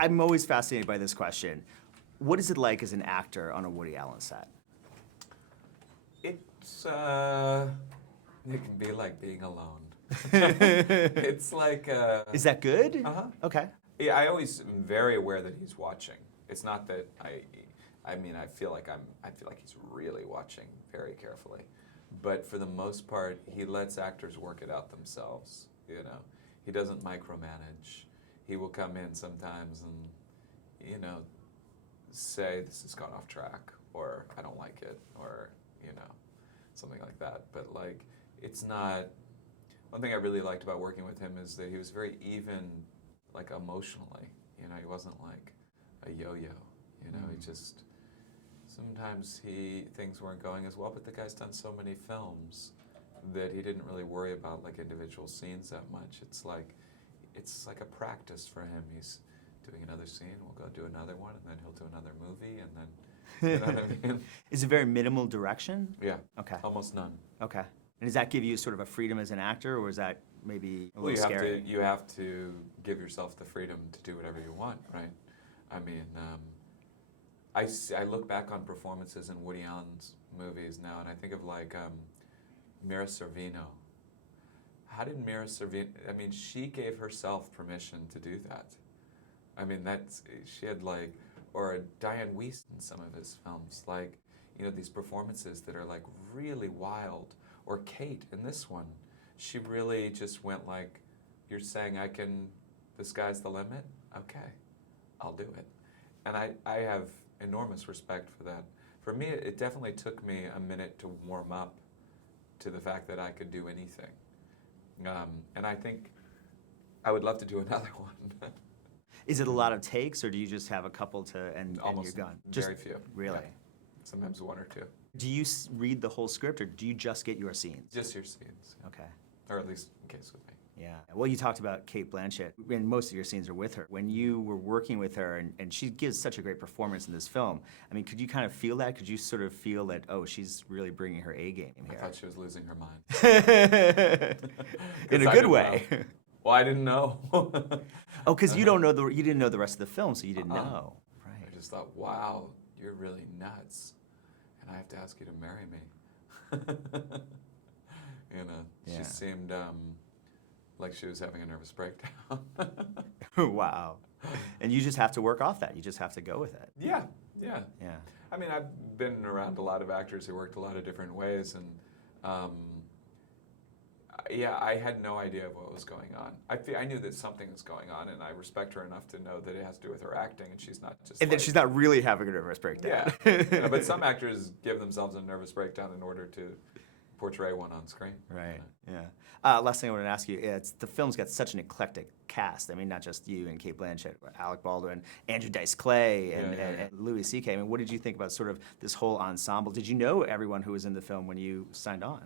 I'm always fascinated by this question. What is it like as an actor on a Woody Allen set? It's, it can be like being alone. It's like... Is that good? Uh-huh. Okay. Yeah, I always am very aware that he's watching. It's not that I mean, I feel like he's really watching very carefully. But for the most part, he lets actors work it out themselves, you know. He doesn't micromanage. He will come in sometimes and, you know, say, this has gone off track, or I don't like it, or, you know, something like that. But, like, it's not... One thing I really liked about working with him is that he was very even, like, emotionally. You know, he wasn't like a yo-yo, you know, he just... Sometimes things weren't going as well, but the guy's done so many films that he didn't really worry about, like, individual scenes that much. It's like a practice for him. He's doing another scene, we'll go do another one, and then he'll do another movie, and then, you know what I mean? Is it very minimal direction? Yeah. Okay. Almost none. Okay. And does that give you sort of a freedom as an actor, or is that maybe a little scary? You have to give yourself the freedom to do whatever you want, right? I mean, I look back on performances in Woody Allen's movies now, and I think of, like, Mira Sorvino. How did Mira Sorvino... I mean, she gave herself permission to do that. I mean, she had, like... Or Diane Wiest in some of his films, like, you know, these performances that are, like, really wild. Or Kate in this one. She really just went like, you're saying the sky's the limit? Okay, I'll do it. And I have enormous respect for that. For me, it definitely took me a minute to warm up to the fact that I could do anything. And I think I would love to do another one. Is it a lot of takes, or do you just have a couple and Almost you're gone? Very few. Really? Yeah. Sometimes one or two. Do you read the whole script, or do you just get your scenes? Just your scenes. Okay. Or at least in case with me. Yeah. Well, you talked about Cate Blanchett, and most of your scenes are with her. When you were working with her, and she gives such a great performance in this film, I mean, could you kind of feel that? Could you sort of feel that, oh, she's really bringing her A game here? I thought she was losing her mind. In a good way. Well, I didn't know. Oh, because you didn't know the rest of the film, so you didn't know. Right. I just thought, wow, you're really nuts, and I have to ask you to marry me. You know, Yeah. she seemed like she was having a nervous breakdown. Wow. And you just have to work off that. You just have to go with it. Yeah. Yeah. I mean, I've been around a lot of actors who worked a lot of different ways, and yeah, I had no idea of what was going on. I knew that something was going on, and I respect her enough to know that it has to do with her acting, and she's not just. And then she's not really having a nervous breakdown. Yeah, you know, but some actors give themselves a nervous breakdown in order to portray one on screen. Right. Yeah. Last thing I wanted to ask you, the film's got such an eclectic cast. I mean, not just you and Cate Blanchett, but Alec Baldwin, Andrew Dice Clay, and Louis C.K. I mean, what did you think about sort of this whole ensemble? Did you know everyone who was in the film when you signed on?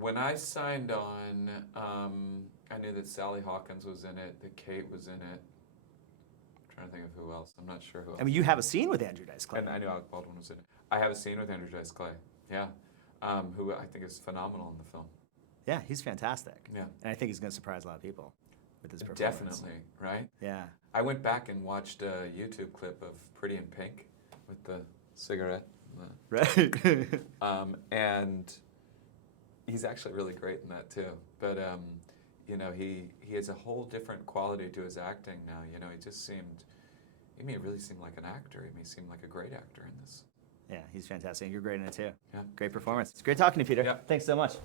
When I signed on, I knew that Sally Hawkins was in it, that Kate was in it. I'm trying to think of who else. I'm not sure who else. I mean, you have a scene with Andrew Dice Clay. And I knew Alec Baldwin was in it. I have a scene with Andrew Dice Clay, yeah, who I think is phenomenal in the film. Yeah, he's fantastic. Yeah. And I think he's going to surprise a lot of people with his performance. Definitely, right? Yeah. I went back and watched a YouTube clip of Pretty in Pink with the cigarette. Right. And he's actually really great in that too. But you know, he has a whole different quality to his acting now. You know, he really seemed like an actor. He seemed like a great actor in this. Yeah, he's fantastic. You're great in it too. Yeah. Great performance. It's great talking to you, Peter. Yeah. Thanks so much.